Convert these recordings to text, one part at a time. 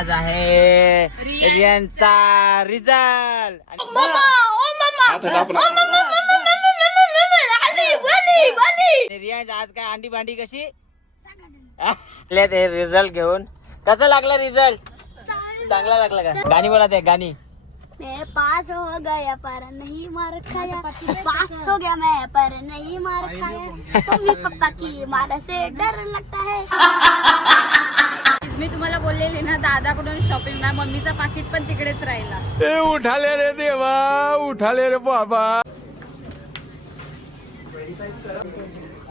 आज आहे रियांचा रिझल्ट. रियांच आज काय अंडी भांडी कशी? ते रिझल्ट घेऊन. कसा लागला रिझल्ट? चांगला लागला का? गाणी बोला ते गाणी. मैं पास हो गया पर नहीं मार खाया. पास हो गया मैं पर नहीं मार खाया. मम्मी पापा की मारा से डर लगता है. मी तुम्हाला बोललेले ना दादाकडून शॉपिंग ना मम्मीचा पाकिट पण तिकडेच राहिला. उठाले रे देवा उठाले रे बाबा.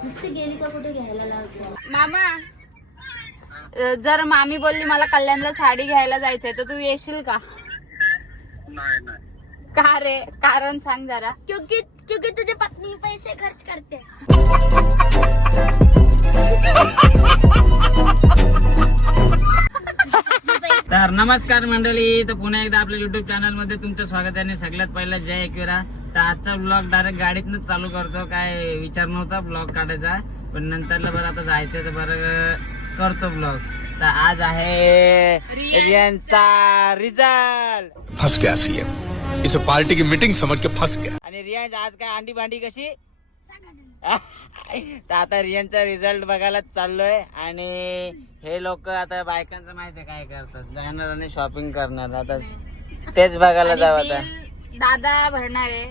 नुसती गेली का कुठे घ्यायला लावते? मामा जर मामी बोलली मला कल्याणला साडी घ्यायला जायचंय तर तू येशील का? का रे? कारण सांग जरा. क्योंकि क्योंकि तुझे पत्नी पैसे खर्च करते. तर नमस्कार मंडळी तर पुन्हा एकदा आपल्या युट्यूब चॅनलमध्ये तुमचं स्वागत आहे आणि सगळ्यात पहिला जय एकविरा तर आजचा ब्लॉग डायरेक्ट गाडीतनं चालू करतो काय विचार नव्हता ब्लॉग काढायचा. पण नंतरला बरं आता जायचं तर बरं करतो ब्लॉग तर आज आहे रियांचा रिझल्ट फंस गया सीएम. इसे पार्टी की मीटिंग समझ के फंस गया. आणि रियांच आज काय अंडी भांडी कशी? तर आता रियांचा रिझल्ट बघायला चाललोय आणि हे लोक आता बायकांचं माहिती काय करतात. जाणार आणि शॉपिंग करणार. आता तेच बघायला जाऊ आता. दादा भरणार आहे.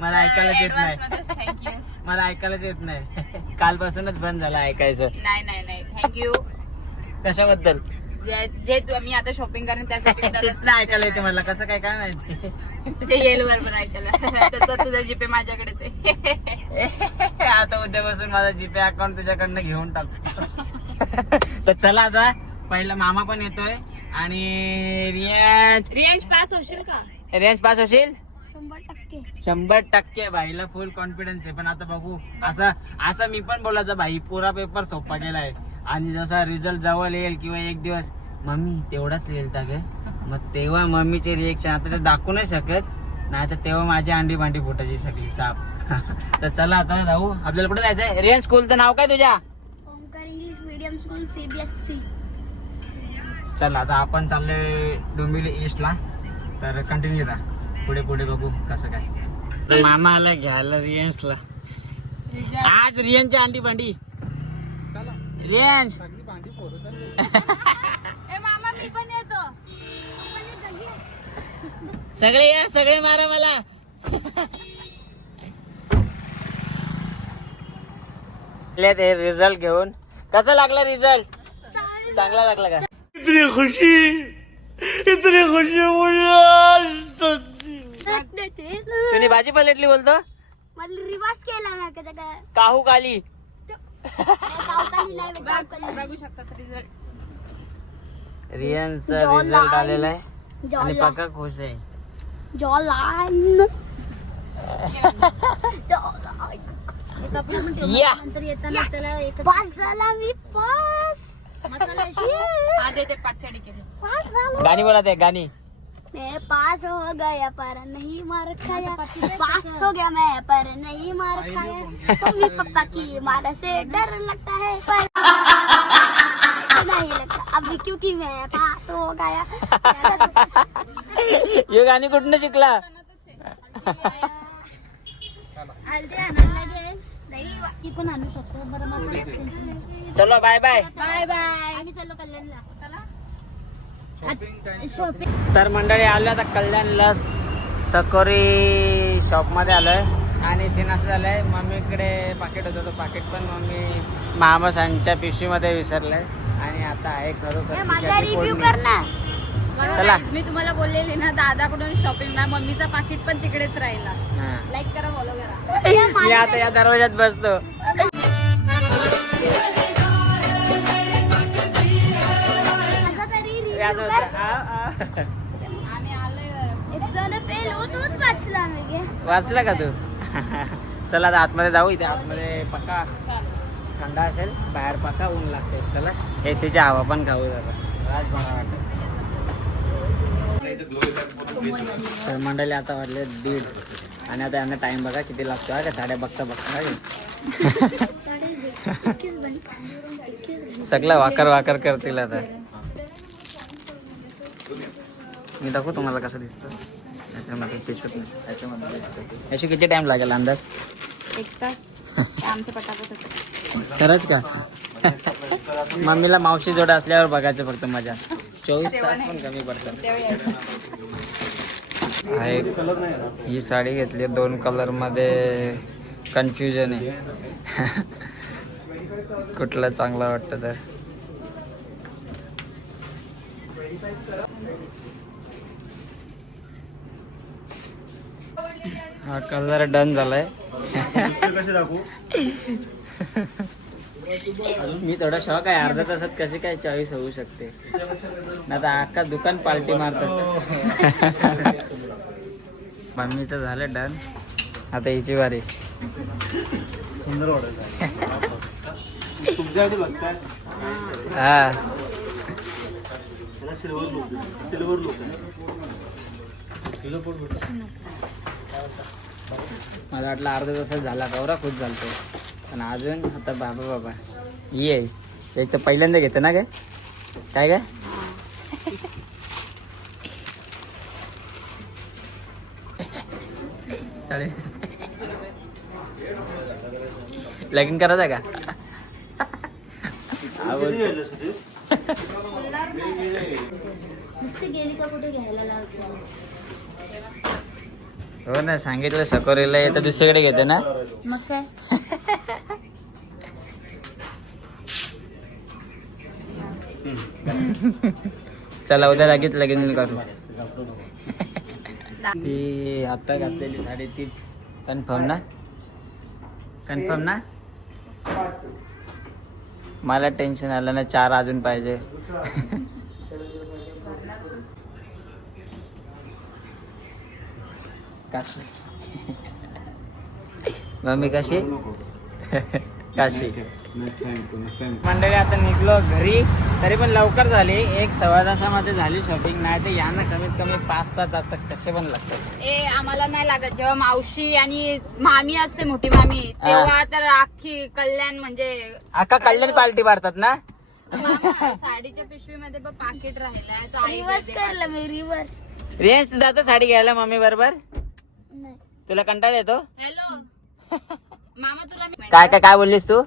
मला ऐकायलाच येत नाही. मला ऐकायलाच येत नाही. कालपासूनच बंद झालं ऐकायचं. नाही नाही नाही. थँक्यू कशाबद्दल? जे तू मी आता शॉपिंग करेन त्यासाठी तिथलं ऐकायला येते मला कसं काय काय माहिती? ते येईल बरोबर ऐकायला. तसं तुझा जीपे माझ्याकडेच आहे आता उद्यापासून माझा जीपे अकाउंट तुझ्याकडनं घेऊन टाकतो. तर चला आता पहिला मामा पण येतोय आणि रियांश. रियांश पास होशील का? रियांश पास होशील? शंभर टक्के. शंभर टक्के भाईला फुल कॉन्फिडन्स आहे. पण आता बघू असं असं मी पण बोलायचं भाई पुरा पेपर सोपा गेलाय आणि जसा रिझल्ट जवळ येईल किंवा एक दिवस मम्मी तेवढाच लिहिल का? ग मग तेव्हा मम्मीचे रिएक्शन आता ते दाखवू नाही शकत. नाही तर तेव्हा माझी अंडी भांडी फुटायची सगळी साप. तर चला आता जाऊ. आपल्याला कुठे जायचंय? रियन स्कूलचं नाव काय तुझ्या? Omkar English medium school CBSE चला आता आपण चाललोय डोंबिवली ईस्टला तर कंटिन्यू राहा पुढे पुढे बघू कसं काय. तर मामा आला घ्यायला रियन्सला आज रियनची अंडी भांडी. येतो. सगळे या सगळे मारा मला. ते रिझल्ट घेऊन. कसा लागला रिझल्ट चांगला लागला का? इतनी खुशी इतनी खुशी मुझे तुम्ही भाजी पलटली बोलतो? मला रिवर्स केला ना काहू काली. बघू शकता रिझल्ट रियनचा Jawline. रिझल्ट आलेला आहे. आणि जॉला पक्का खुश आहे. नंतर येताना त्याला पास झाला मी पास. मसाल्याशी दे ते पाचडी केली. पास झाला. गाणी बोला ते गाणी. मैं पास हो गया पर नहीं मार खाया। पास हो गया मैं पर नहीं मार खाया। मम्मी पापा की मारा से डर लगता है पर नहीं लगता। अभी क्योंकि मैं पास हो गया। हे गाणी कुठनं शिकला? हल्दी आणायला लागेल नाही ती पण आणू शकतो बरं मसाला टेन्शन नाही चलो बाय बाय बाय बाय आम्ही चाललो कल्याणला. शॉपिंग तर मंडळी आलो आता कल्याणला सकोरी शॉपमध्ये आलोय. आणि सीन असं झालंय. मम्मीकडे पाकिट होतं तो पाकिट पण मम्मी मामासांच्या पिशवीमध्ये विसरलंय. आणि आता आहे खरोखर चला. मी तुम्हाला बोललेले ना दादाकडून शॉपिंग ना मम्मीचा पाकिट पण तिकडेच राहिला. लाईक करा फॉलो करा. मी आता या दरवाज्यात बसतो. असं होतं. वाचला का तू? चला आता आतमध्ये जाऊ इथे. आतमध्ये पक्का थंड असेल बाहेर पक्का ऊन लागते चला. एसीची हवा पण खाऊ तर मंडळी आता वाजले दीड. आणि आता यांना टाइम बघा किती लागतो का साड्या बघता बघता? सगळं वाकर वाकर करतील आता. मी दाखवू तुम्हाला कसं दिसतं. त्याच्यामध्ये दिसत नाही. त्याच्यामध्ये दिसतं याची किती टाइम लागेल अंदाज? एक तास. आमचं पटापट होतं. खरंच का? मम्मीला मावशी जोड असल्यावर बघायचं फक्त मजा. चोवीस तास पण कमी पडतात. तेव्हा यायचं. आहे ही साडी घेतली दोन कलरमध्ये कन्फ्युजन आहे. कुठलं चांगलं वाटतं तर? हा कलर डन झालाय. मी थोडा शॉक आहे अर्ध्या तासात कशी काय चॉईस होऊ शकते. नाही तर अख्खा दुकान पार्टी मारतात. मम्मीचं झालं डन आता हिची वारी. सुंदर हा. सिल्वर लुक सिल्वर मला वाटलं अर्धा तासात झाला गौरा खूप झालतो. पण अजून आता बाबा बाबा. ये. एक तर पहिल्यांदा घेते ना काय काय काय चालेल लगीन करायचं का? नुसती गेली का कुठे घ्यायला लावते? हो ना सांगितलं सकोरीला येतं दुसरीकडे घेते ना. मग काय? चला उद्या लगेच लगीन करू. ती आता घातलेली साडी तीच. कन्फर्म ना? कन्फर्म ना? मला टेन्शन आलं ना चार अजून पाहिजे. काशी. मम्मी कशी? काशी. मंडळी आता निघलो घरी. तरी पण लवकर झाली. एक सव्वा तासामध्ये झाली शॉपिंग नाही तर यांना कमीत कमी पाच सहा तास तर कसे पण लागतात. ए आम्हाला नाही लागत. जेव्हा मावशी आणि मामी असते मोठी मामी तेव्हा तर अख्खी कल्याण म्हणजे अख्खा कल्याण पार्टी मारतात ना? मामा, साडीच्या पिशवीमध्ये बघ पाकिट राहिलाय. रिवर्स दे. करलं मी रिवर्स रेंज सुद्धा साडी घ्यायला मम्मी बरोबर? तुला कंटाळ येतो? हॅलो. मामा तुला मी- काय काय काय बोललीस तू.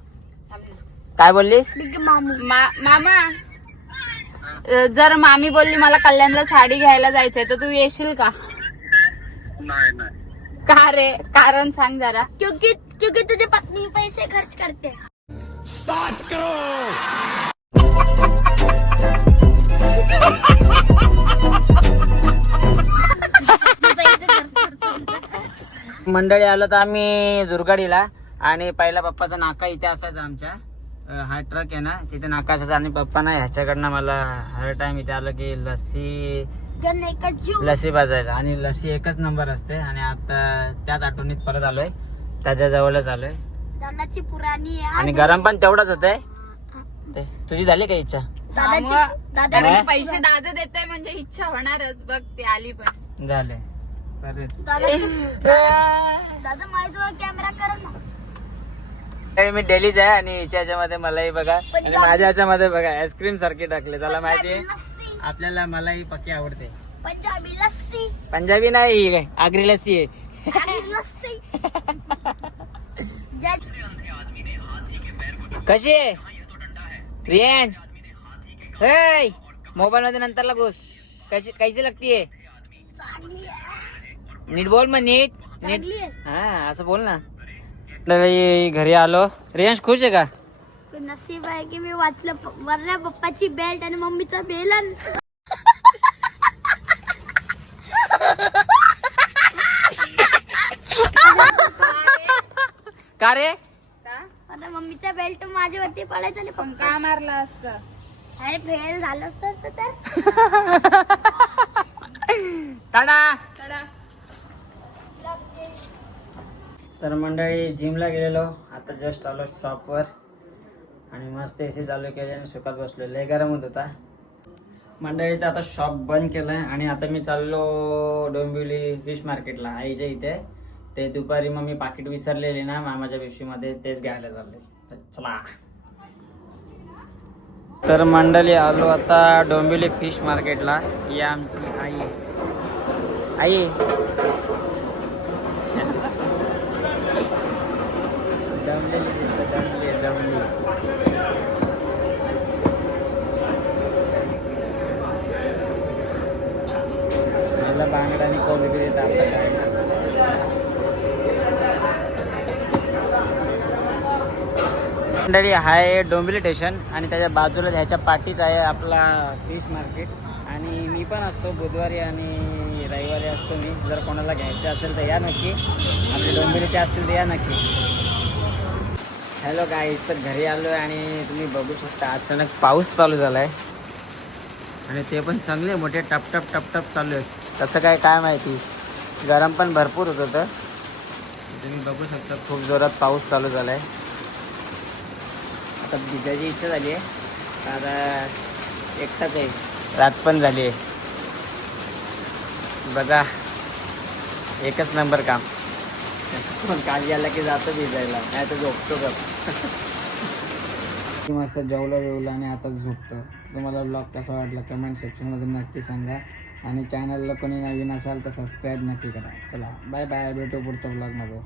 काय बोललीस? बिग मामू. मा- मामा. अ, जर मामी बोलली मला कल्याणला साडी घ्यायला जायचंय तर तू येशील का? का रे? कारण सांग जरा. क्योंकि क्योंकि तुझे पत्नी पैसे खर्च करते. हैं पैसे खर्च करते मंडळी आलो तर आम्ही दुर्गाडीला. आणि पहिला पप्पाचा नाका इथे असायचा आमच्या. हा ट्रक आहे ना तिथे नाका असायचा. आणि पप्पा ना ह्याच्याकडनं मला हर टाइम इथे आलं की लस्सी लस्सी पाजायचा आणि लस्सी एकच नंबर असते. आणि आता त्याच आठवणीत परत आलोय. त्याच्या जवळच आलोय. दादाची पुराणी आहे. आणि गरम पण तेवढंच होतंय. ते तुझी झाली का इच्छा? दादा. पैसे दादा देताय म्हणजे इच्छा होणारच. बघ ती आली पण. झाले मी डेलीच आहे आणि हिच्या ह्याच्यामध्ये मलाही बघा. आणि माझ्या ह्याच्यामध्ये बघा आईस्क्रीम सारखी टाकले. त्याला माहिती आहे? आपल्याला मलाही पक्की आवडते. पंजाबी लस्सी. पंजाबी नाही ही काय? आगरी लस्सी आहे. कशी आहे? रियांज हे मोबाईल मध्ये नंतर लागूस. कशी कैसी लागतीये नीट बोल मग नीट. नीट. चांगली आहे. हा असं बोल ना. आपल्याला घरी आलो. रियांश खुश आहे का? पण नशीब आहे की मी वाचलं प- वरल्या पप्पाची बेल्ट आणि मम्मीचा बेलन का रे? का? आता मम्मीचा बेल्ट माझ्यावरती पडायचा आणि पण पप्पा का मारला असतं? अरे फेल झालं असतं तर. टाटा तर मंडळी जिमला गेलेलो. आता जस्ट आलो शॉपवर आणि मस्त ए सी चालू केली आणि सुखात बसलो. लय गरम होत होता. मंडळी तर आता शॉप बंद केलंय. आणि आता मी चाललो डोंबिवली फिश मार्केटला आईच्या इथे. ते दुपारी मग मी पाकिट विसरलेले ना मामाच्या पिशवीमध्ये तेच घ्यायला चालले. तर चला. तर मंडळी आलो आता डोंबिवली फिश मार्केटला या आमची आई. आई. दमलेली दमली मला बांगडा आणि कोबी देत आता काय मंडळी आहे डोंबिवली स्टेशन आणि त्याच्या बाजूला ह्याच्या पाठीच आहे आपला फिश मार्केट आणि मी पण असतो बुधवारी आणि रविवारी असतो मी. जर कोणाला घ्यायचं असेल तर या नक्की. आपले डोंबिवलीचे असतील तर या नक्की. हॅलो काय तर घरी आलो आहे आणि तुम्ही बघू शकता अचानक पाऊस चालू झाला आहे आणि ते पण चांगले मोठे टप टप टप टप चालू आहेत. कसं काय काय माहिती? गरम पण भरपूर होत होतं. तुम्ही बघू शकता खूप जोरात पाऊस चालू झाला आहे आता भिजायची इच्छा झाली आहे आता एकटाच आहे. रात पण झाली आहे बघा एकच नंबर काम. पण काल आला की जातो भिजायला नाही तर झोपतो का मस्त जेवलं वेवलं आणि आता झोपतं. तुम्हाला ब्लॉग कसा वाटला कमेंट सेक्शनमध्ये नक्की सांगा. आणि चॅनलला कोणी नवीन असाल तर सबस्क्राईब नक्की करा. चला बाय बाय भेटू पुढच्या ब्लॉगमध्ये